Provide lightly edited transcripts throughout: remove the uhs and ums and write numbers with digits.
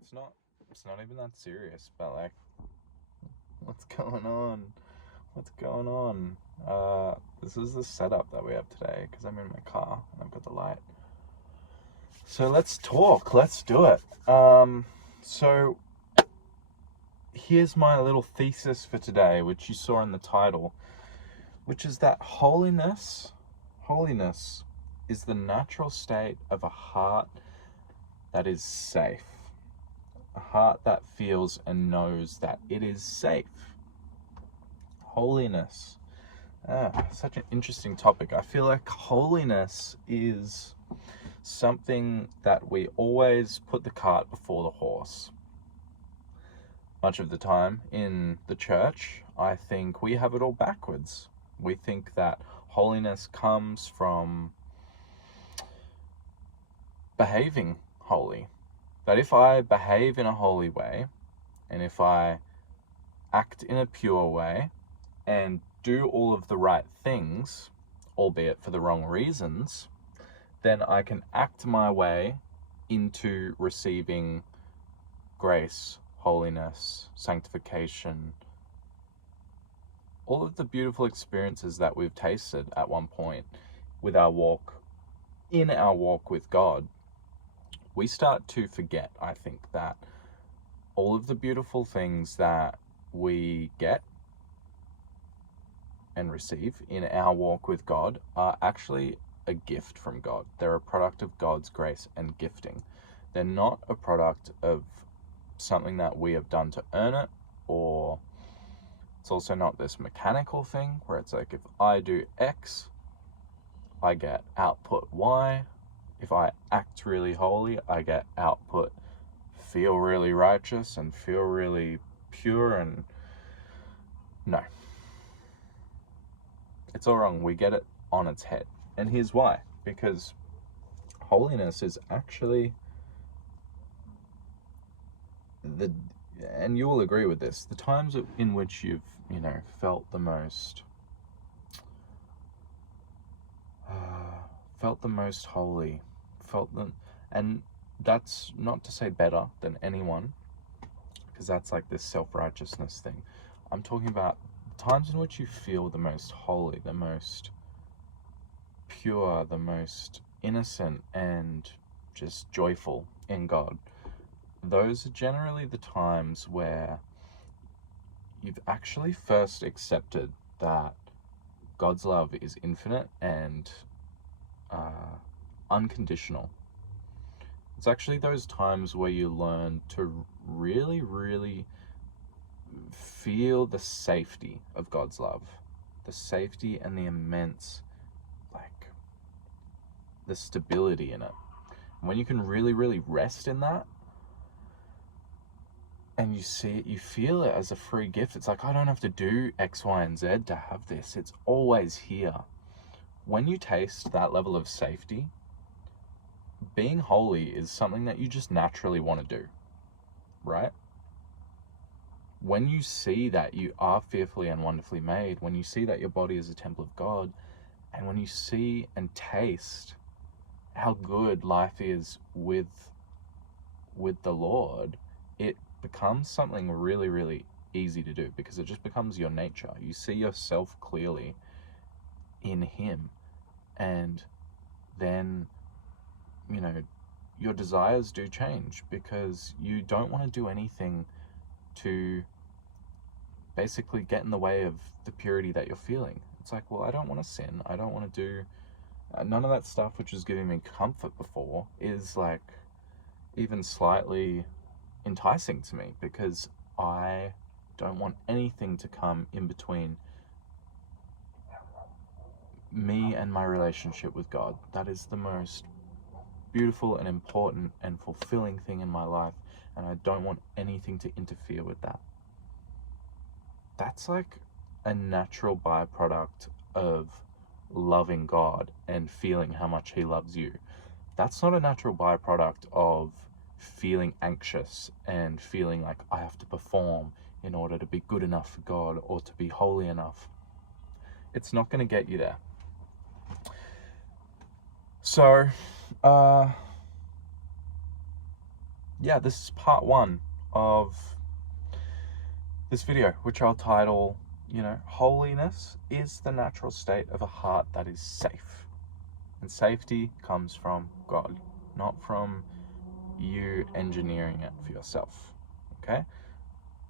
it's not even that serious, but like, what's going on? What's going on? This is the setup that we have today because I'm in my car and I've got the light. So let's talk. Let's do it. So here's my little thesis for today, which you saw in the title, which is that holiness is the natural state of a heart that is safe. A heart that feels and knows that it is safe. Holiness. Such an interesting topic. I feel like holiness is something that we always put the cart before the horse. Much of the time in the church, I think we have it all backwards. We think that holiness comes from behaving holy. That if I behave in a holy way, and if I act in a pure way, and do all of the right things, albeit for the wrong reasons, then I can act my way into receiving grace, holiness, sanctification, all of the beautiful experiences that we've tasted at one point with our walk, in our walk with God. We start to forget, I think, that all of the beautiful things that we get and receive in our walk with God are actually a gift from God. They're a product of God's grace and gifting. They're not a product of something that we have done to earn it, or it's also not this mechanical thing where it's like, if I do X, I get output Y. If I act really holy, I get output feel really righteous and feel really pure. And no, it's all wrong. We get it on its head. And here's why. Because holiness is actually and you will agree with this, the times in which you've, felt the most holy, and that's not to say better than anyone, because that's like this self-righteousness thing. I'm talking about times in which you feel the most holy, the most pure, the most innocent, and just joyful in God. Those are generally the times where you've actually first accepted that God's love is infinite and unconditional. It's actually those times where you learn to really, really feel the safety of God's love, the safety and the immense, the stability in it. And when you can really, really rest in that, and you see it, you feel it as a free gift. It's like, I don't have to do X, Y, and Z to have this. It's always here. When you taste that level of safety, being holy is something that you just naturally want to do, right? When you see that you are fearfully and wonderfully made, when you see that your body is a temple of God, and when you see and taste how good life is with the Lord, it becomes something really, really easy to do, because it just becomes your nature. You see yourself clearly in Him, and then, your desires do change, because you don't want to do anything to basically get in the way of the purity that you're feeling. It's like, well, I don't want to sin. I don't want to do none of that stuff which was giving me comfort before is like even slightly enticing to me, because I don't want anything to come in between me and my relationship with God. That is the most beautiful and important and fulfilling thing in my life, and I don't want anything to interfere with that. That's like a natural byproduct of loving God and feeling how much He loves you. That's not a natural byproduct of feeling anxious and feeling like I have to perform in order to be good enough for God or to be holy enough. It's not going to get you there. So, yeah, this is part one of this video, which I'll title, holiness is the natural state of a heart that is safe. And safety comes from God, not from you engineering it for yourself. Okay?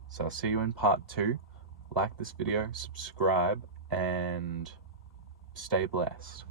So I'll see you in part two. Like this video, subscribe, and stay blessed.